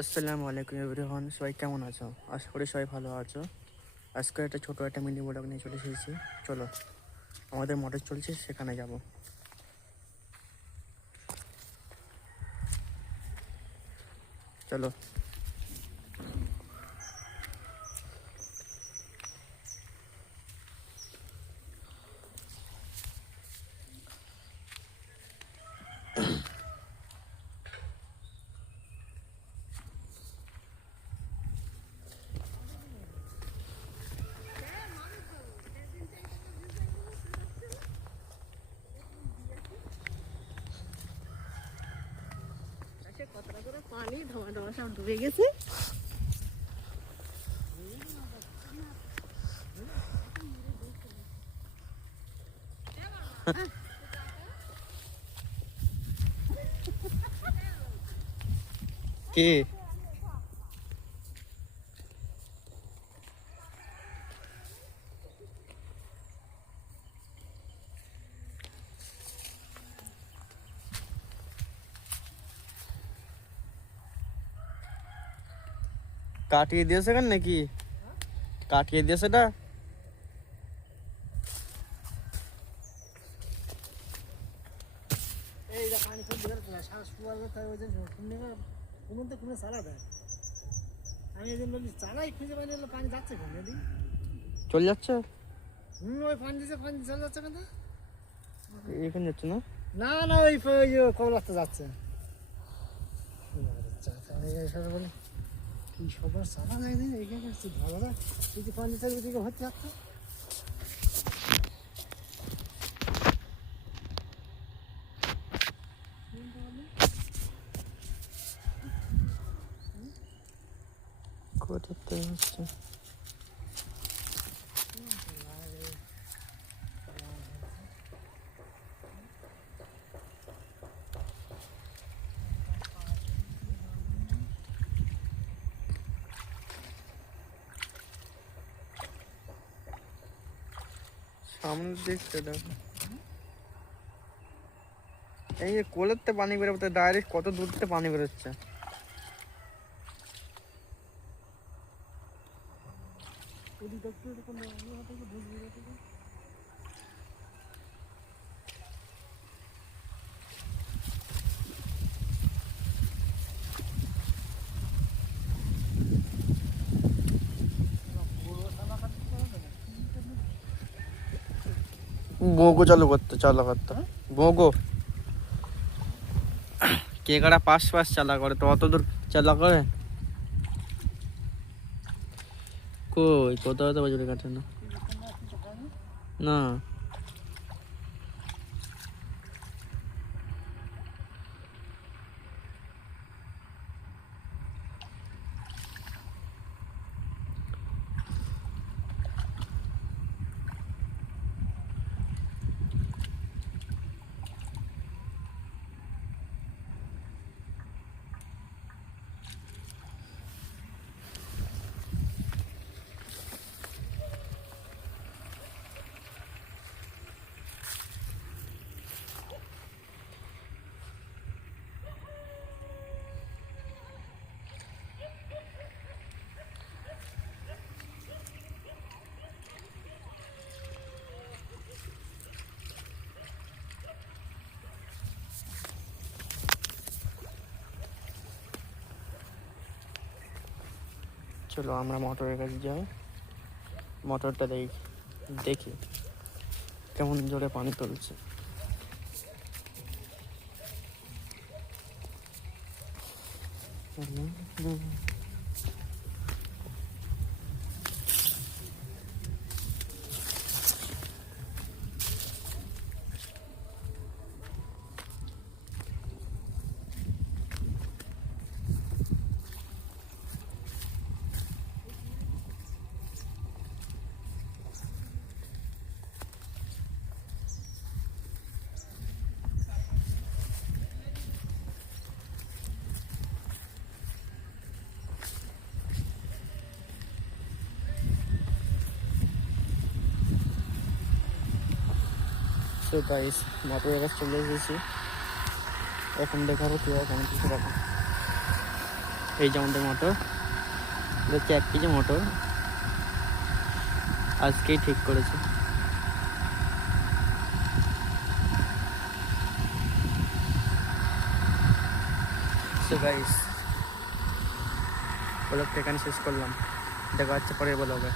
আসসালামু আলাইকুম এভরিওয়ান, সবাই কেমন আছো? আশা করি সবাই ভালো আছো। আজকে একটা ছোটো একটা মিনি ব্লগ নিয়ে চলে এসেছি। চলো, আমাদের মোটর চলছে, সেখানে যাব। চলো। কতটা করে পানি ধোয়া ধোয়া সব ডুবে গেছে। কে? কাটিয়ে দিয়েছে কেন নাকি? কাটিয়ে দিয়েছে না? এই যে পানি খুব বের করে শ্বাস ফুয়াবে তাই ওই যে কোনো চালা দেয়। আমি এই জন্য বলি চালাই খুঁজে পাই না, পানি যাচ্ছে কোন দিন চলে যাচ্ছে। ওই পানি দিচ্ছে, পানি চলে যাচ্ছে কেন? এখানে যাচ্ছে না? না না, ওই কবলাতে যাচ্ছে। বলি কি সবার চালা যায় না, এখানে ভালো না যদি পানি চালিয়ে দিকে ভর্তি যাচ্ছে। কোথাতে হচ্ছে? সামনে দেখতে দেখো, এই যে কোলেরতে পানি বেরোতে ডাইরেক্ট কত দূরতে পানি বেরোচ্ছে। ভোগো চালু করতে ভোগো কে কারা পাশ চালা করে, তো অত দূর চালা করে? কই কোথাও তো বাজুরি কাটে না। না, চলো আমরা মোটরের কাছে যাই, মোটরটা দেখি কেমন জোরে পানি তুলছে। তো গাইস, মোটরের কাছে চলে এসেছি, এখন দেখাবো কীভাবে পানি তুলতে পারবো। এই যে আমাদের মোটর, এটা হচ্ছে 1 কেজি মোটর, আজকেই ঠিক করেছে। সো গাইস, ব্লগটা এখানে শেষ করলাম, দেখা হচ্ছে পরের ব্লগে।